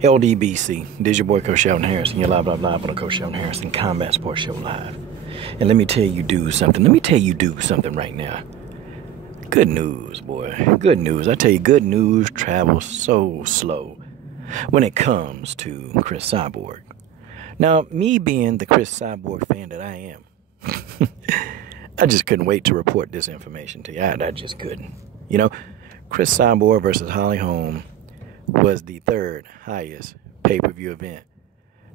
LDBC. This is your boy Coach Sheldon Harrison. You're live on the Coach Sheldon Harrison Combat Sports Show Live. And let me tell you something. Let me tell you something right now. Good news, boy. Good news. I tell you, good news travels so slow when it comes to Cris Cyborg. Now, me being the Cris Cyborg fan that I am, I just couldn't wait to report this information to you. I just couldn't. You know, Cris Cyborg versus Holm was the third highest pay-per-view event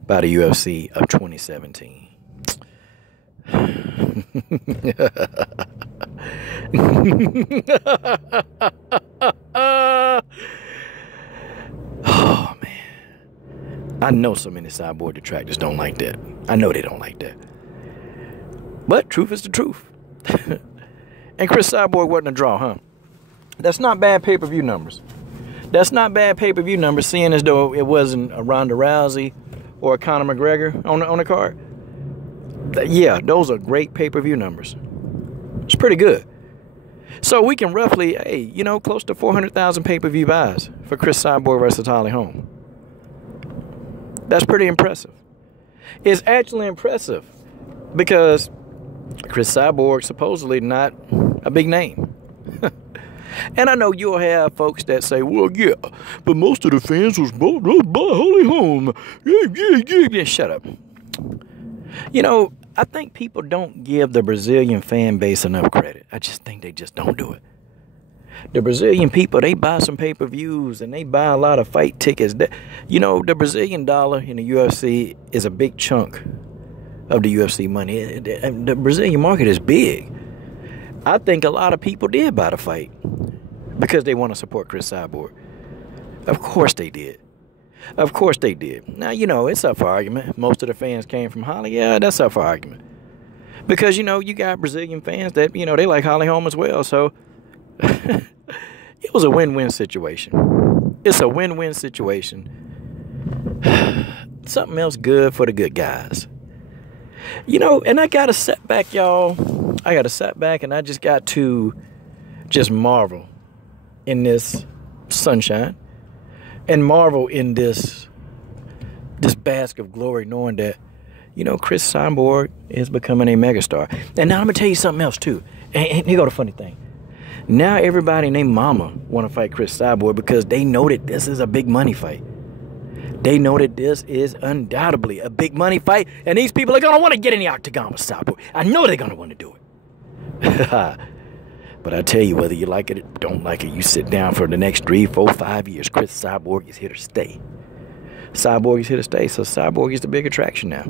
by the UFC of 2017. Oh, man. I know so many Cyborg detractors don't like that. I know they don't like that. But truth is the truth. And Cris Cyborg wasn't a draw, huh? That's not bad pay-per-view numbers. That's not bad pay-per-view numbers, seeing as though it wasn't a Ronda Rousey or a Conor McGregor on the card. Yeah, those are great pay-per-view numbers. It's pretty good. So we can roughly, close to 400,000 pay-per-view buys for Cris Cyborg versus Holm. That's pretty impressive. It's actually impressive because Cris Cyborg supposedly not a big name. And I know you'll have folks that say, well, yeah, but most of the fans was bought by Holm. Yeah, shut up. You know, I think people don't give the Brazilian fan base enough credit. I just think they just don't do it. The Brazilian people, they buy some pay-per-views and they buy a lot of fight tickets. The Brazilian dollar in the UFC is a big chunk of the UFC money. The Brazilian market is big. I think a lot of people did buy the fight because they want to support Cris Cyborg. Of course they did. Of course they did. Now, it's up for argument. Most of the fans came from Holly. Yeah, that's up for argument. Because, you got Brazilian fans that, they like Holm as well. So it was a win-win situation. It's a win-win situation. Something else good for the good guys. And I got to sit back, y'all. I got to sit back and I just got to just marvel in this sunshine and marvel in this bask of glory, knowing that, Cris Cyborg is becoming a megastar. And now I'm going to tell you something else, too. And here go the funny thing. Now everybody and their mama want to fight Cris Cyborg because they know that this is a big money fight. They know that this is undoubtedly a big money fight, and these people are going to want to get in the octagon with Cyborg. I know they're going to want to do it. But I tell you, whether you like it or don't like it, you sit down for the next 3, 4, 5 years. Cris Cyborg is here to stay. Cyborg is here to stay, so Cyborg is the big attraction now.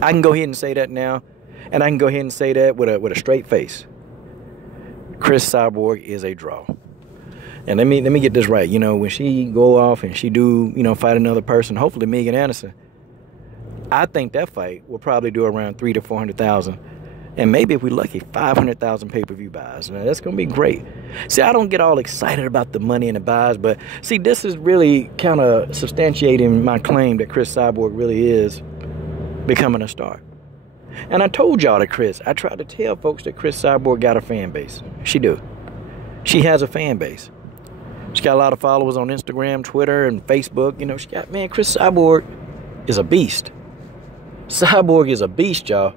I can go ahead and say that now, and I can go ahead and say that with a straight face. Cris Cyborg is a draw. And let me get this right. When she go off and she do, fight another person, hopefully Megan Anderson, I think that fight will probably do around 300,000 to 400,000. And maybe if we're lucky, 500,000 pay-per-view buys. Now, that's going to be great. See, I don't get all excited about the money and the buys, but see, this is really kind of substantiating my claim that Cris Cyborg really is becoming a star. And I told y'all that Cris, I tried to tell folks that Cris Cyborg got a fan base. She do. She has a fan base. She got a lot of followers on Instagram, Twitter, and Facebook. Cris Cyborg is a beast. Cyborg is a beast, y'all.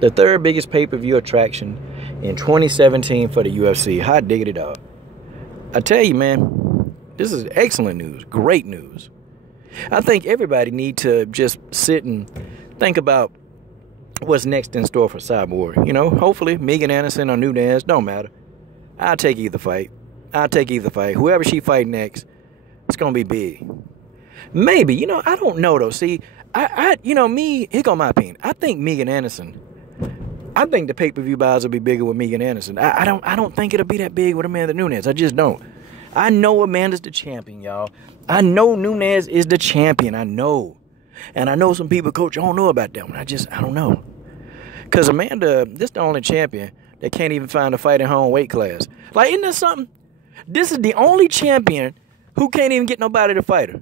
The third biggest pay-per-view attraction in 2017 for the UFC. Hot diggity dog. I tell you, man, this is excellent news. Great news. I think everybody need to just sit and think about what's next in store for Cyborg. Hopefully Megan Anderson or Nunez, don't matter. I'll take either fight. Whoever she fight next, it's going to be big. Maybe, I don't know though. See, here go my opinion. I think Megan Anderson, I think the pay-per-view buys will be bigger with Megan Anderson. I don't think it'll be that big with Amanda Nunes. I just don't. I know Amanda's the champion, y'all. I know Nunes is the champion. I know. And I know some people, Coach, I don't know about that one. I don't know. Because Amanda, this the only champion that can't even find a fight in her own weight class. Like, isn't that something? This is the only champion who can't even get nobody to fight her.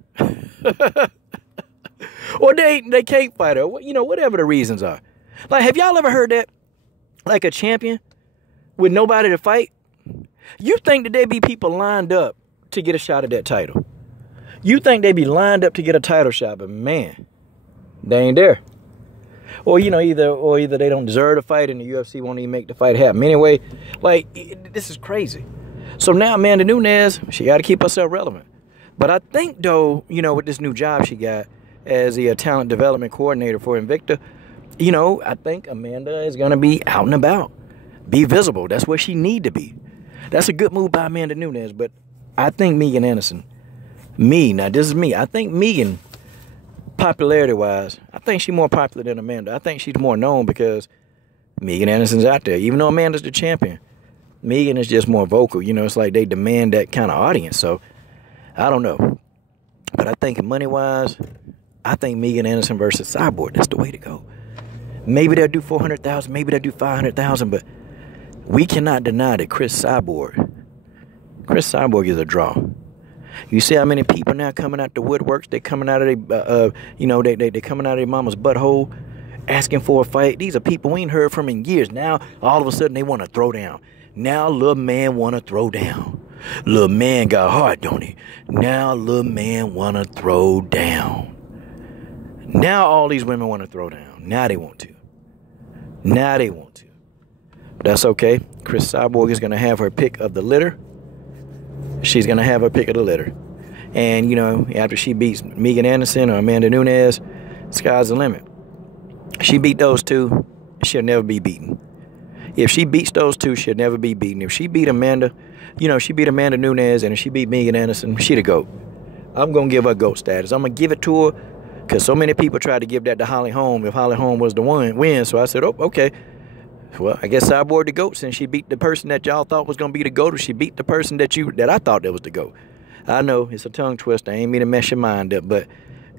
Or they can't fight her. Whatever the reasons are. Like, have y'all ever heard that? Like a champion with nobody to fight? You think that there be people lined up to get a shot at that title. You think they be lined up to get a title shot, but man, they ain't there. Or, you know, either they don't deserve the fight and the UFC won't even make the fight happen. Anyway, like, this is crazy. So now Amanda Nunes, she got to keep herself relevant. But I think, though, you know, with this new job she got as the talent development coordinator for Invicta, you know, I think Amanda is going to be out and about. Be visible. That's where she need to be. That's a good move by Amanda Nunes. But I think Megan Anderson, now this is me. I think Megan, popularity-wise, I think she's more popular than Amanda. I think she's more known because Megan Anderson's out there. Even though Amanda's the champion, Megan is just more vocal. You know, it's like they demand that kind of audience. So, I don't know. But I think money-wise, I think Megan Anderson versus Cyborg, that's the way to go. Maybe they'll do 400,000, maybe they'll do 500,000, but we cannot deny that Cris Cyborg is a draw. You see how many people now coming out the woodworks? They coming out of their, they coming out of their mama's butthole, asking for a fight. These are people we ain't heard from in years. Now all of a sudden they want to throw down. Now little man want to throw down. Little man got heart, don't he? Now little man want to throw down. Now all these women want to throw down. Now they want to. But that's okay. Cris Cyborg is going to have her pick of the litter. She's going to have her pick of the litter. And, you know, after she beats Megan Anderson or Amanda Nunes, sky's the limit. She beat those two, she'll never be beaten. If she beats those two, she'll never be beaten. If she beat Amanda, she beat Amanda Nunes, and if she beat Megan Anderson, she the GOAT. I'm going to give her GOAT status. I'm going to give it to her because so many people tried to give that to Holly Holm if Holly Holm was the win. So I said, oh, okay. Well, I guess Cyborg the GOAT since she beat the person that y'all thought was going to be the GOAT, or she beat the person that I thought that was the GOAT. I know, it's a tongue twister. I ain't mean to mess your mind up, but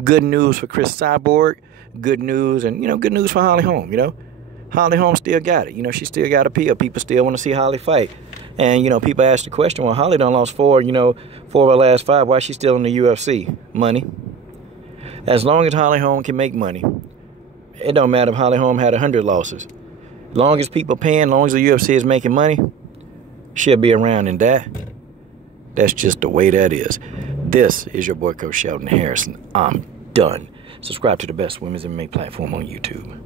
good news for Cris Cyborg, good news, and, good news for Holly Holm, Holly Holm still got it. She still got appeal. People still want to see Holly fight. And, people ask the question, well, Holly done lost four of her last 5. Why is she still in the UFC? Money. As long as Holly Holm can make money, it don't matter if Holly Holm had 100 losses. As long as people paying, as long as the UFC is making money, she'll be around, and that's just the way that is. This is your boy, Coach Sheldon Harrison. I'm done. Subscribe to the best women's MMA platform on YouTube.